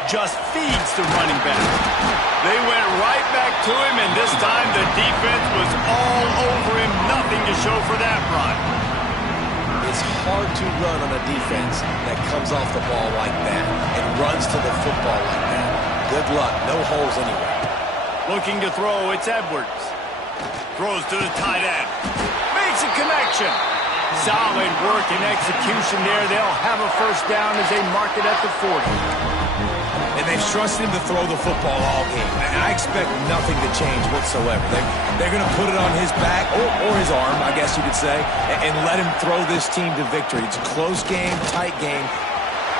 Just feeds the running back. They went right back to him, and this time the defense was all over him. Nothing to show for that run. It's hard to run on a defense that comes off the ball like that and runs to the football like that. Good luck. No holes anywhere. Looking to throw, it's Edwards. Throws to the tight end. Makes a connection. Solid work and execution there. They'll have a first down as they mark it at the 40. And And they've trusted him to throw the football all game. And I expect nothing to change whatsoever. They're going to put it on his back, or his arm, I guess you could say, and let him throw this team to victory. It's a close game, tight game.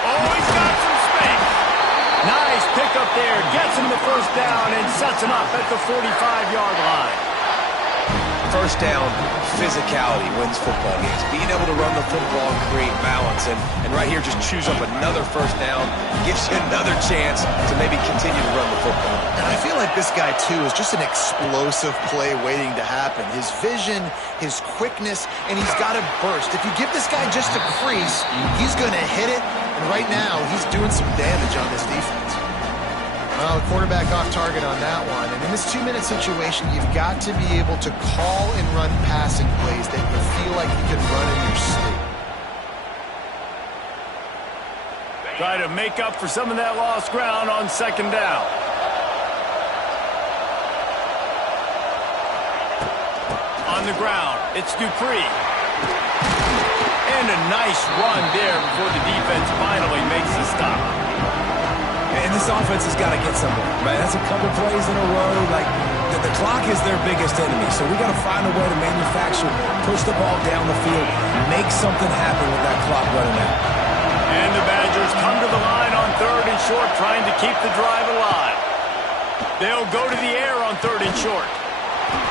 Oh, he's got some space. Nice pickup there. Gets him the first down and sets him up at the 45-yard line. First down, physicality wins football games. Being able to run the football and create balance. And right here, just choose up another first down. Gives you another chance to maybe continue to run the football. And I feel like this guy, too, is just an explosive play waiting to happen. His vision, his quickness, and he's got a burst. If you give this guy just a crease, he's going to hit it. And right now, he's doing some damage on this defense. Well, the quarterback off target on that one. And in this 2-minute situation, you've got to be able to call and run passing plays that you feel like you can run in your sleep. Try to make up for some of that lost ground on second down. On the ground, it's Dupree. And a nice run there before the defense finally makes the stop. And this offense has got to get somewhere, right? That's a couple plays in a row. Like, the clock is their biggest enemy, so we got to find a way to manufacture, push the ball down the field, make something happen with that clock running out. And the Badgers come to the line on 3rd and short, trying to keep the drive alive. They'll go to the air on 3rd and short.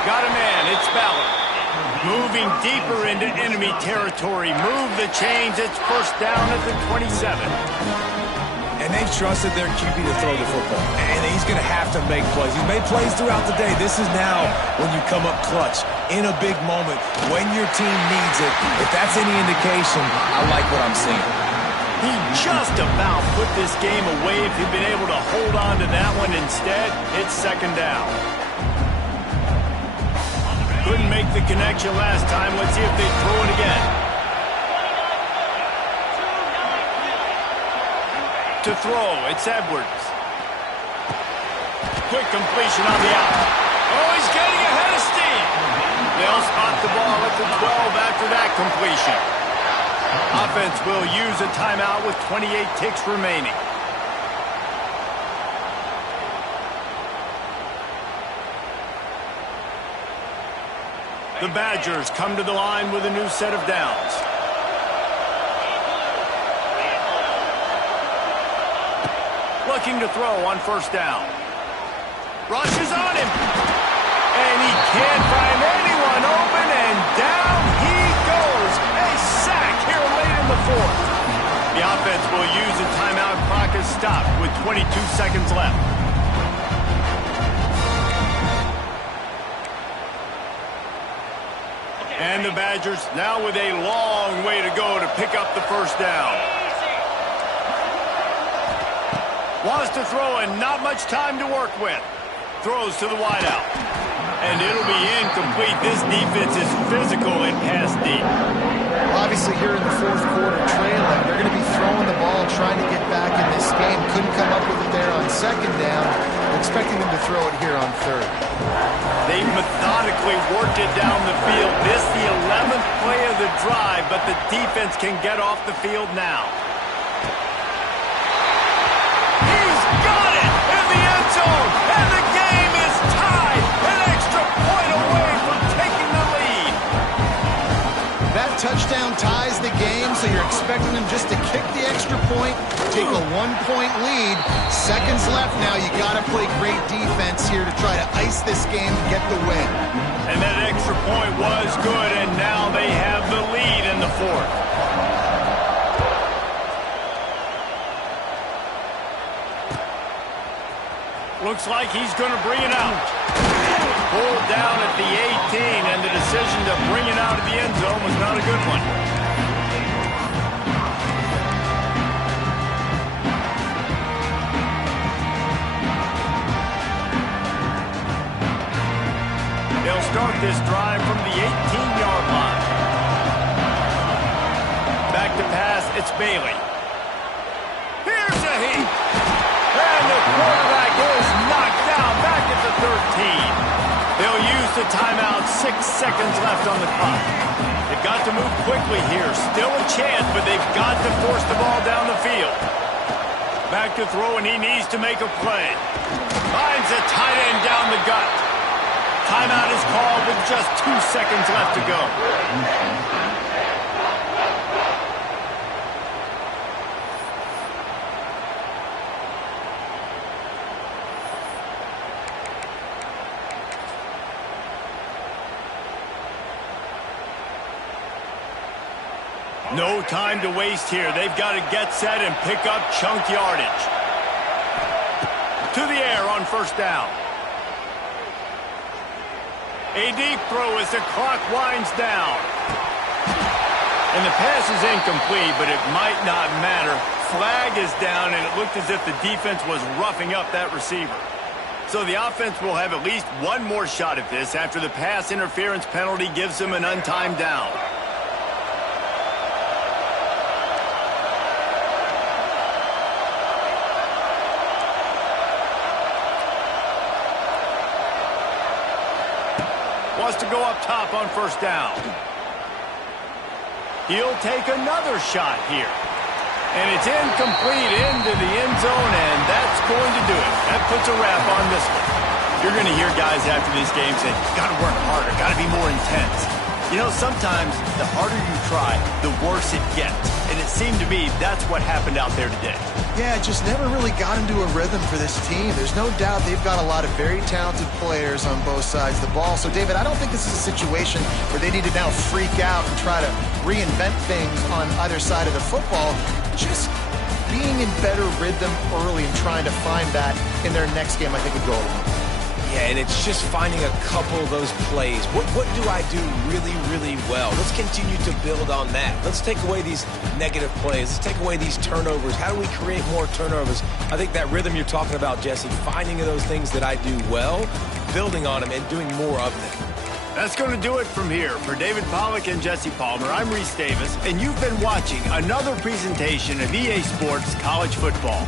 Got a man, it's Ballard. Moving deeper into enemy territory. Move the chains, it's first down at the 27. And they've trusted their QB to throw the football. And he's going to have to make plays. He's made plays throughout the day. This is now when you come up clutch in a big moment when your team needs it. If that's any indication, I like what I'm seeing. He just about put this game away if he'd been able to hold on to that one. Instead, it's second down. Couldn't make the connection last time. Let's see if they throw it again. To throw, it's Edwards. Quick completion on the out. Oh, he's getting ahead of steam. They'll spot the ball at the 12 after that completion. Offense will use a timeout with 28 ticks remaining. The Badgers come to the line with a new set of downs. Looking to throw on first down. Rushes on him. And he can't find anyone open, and down he goes. A sack here late in the 4th. The offense will use a timeout. Clock is stopped with 22 seconds left. And the Badgers now with a long way to go to pick up the first down. Wants to throw and not much time to work with. Throws to the wideout. And it'll be incomplete. This defense is physical and pass deep. Well, obviously here in the 4th quarter trailing, they're going to be throwing the ball, trying to get back in this game. Couldn't come up with it there on second down. We're expecting them to throw it here on 3rd. They methodically worked it down the field. This the 11th play of the drive, but the defense can get off the field now. And the game is tied. An extra point away from taking the lead. That touchdown ties the game, so you're expecting them just to kick the extra point, take a 1-point lead. Seconds left now. You got to play great defense here to try to ice this game and get the win. And that extra point was good, and now they have the lead in the 4th. Looks like he's going to bring it out. Pulled down at the 18, and the decision to bring it out of the end zone was not a good one. They'll start this drive from the 18-yard line. Back to pass, it's Bailey. Here's a heat. And the quarterback is knocked down back at the 13. They'll use the timeout. 6 seconds left on the clock. They've got to move quickly here. Still a chance, but they've got to force the ball down the field. Back to throw, and he needs to make a play. Finds a tight end down the gut. Timeout is called with just 2 seconds left to go. No time to waste here. They've got to get set and pick up chunk yardage. To the air on first down. A deep throw as the clock winds down. And the pass is incomplete, but it might not matter. Flag is down, and it looked as if the defense was roughing up that receiver. So the offense will have at least one more shot at this after the pass interference penalty gives them an untimed down. Wants to go up top on first down. He'll take another shot here. And it's incomplete into the end zone, and that's going to do it. That puts a wrap on this one. You're going to hear guys after these games say, got to work harder, got to be more intense. You know, sometimes the harder you try, the worse it gets. And it seemed to me that's what happened out there today. Yeah, just never really got into a rhythm for this team. There's no doubt they've got a lot of very talented players on both sides of the ball. So, David, I don't think this is a situation where they need to now freak out and try to reinvent things on either side of the football. Just being in better rhythm early and trying to find that in their next game, I think, would go a long way. Yeah, and it's just finding a couple of those plays. What do I do really, really well? Let's continue to build on that. Let's take away these negative plays. Let's take away these turnovers. How do we create more turnovers? I think that rhythm you're talking about, Jesse, finding those things that I do well, building on them, and doing more of them. That's going to do it from here. For David Pollack and Jesse Palmer, I'm Reese Davis, and you've been watching another presentation of EA Sports College Football.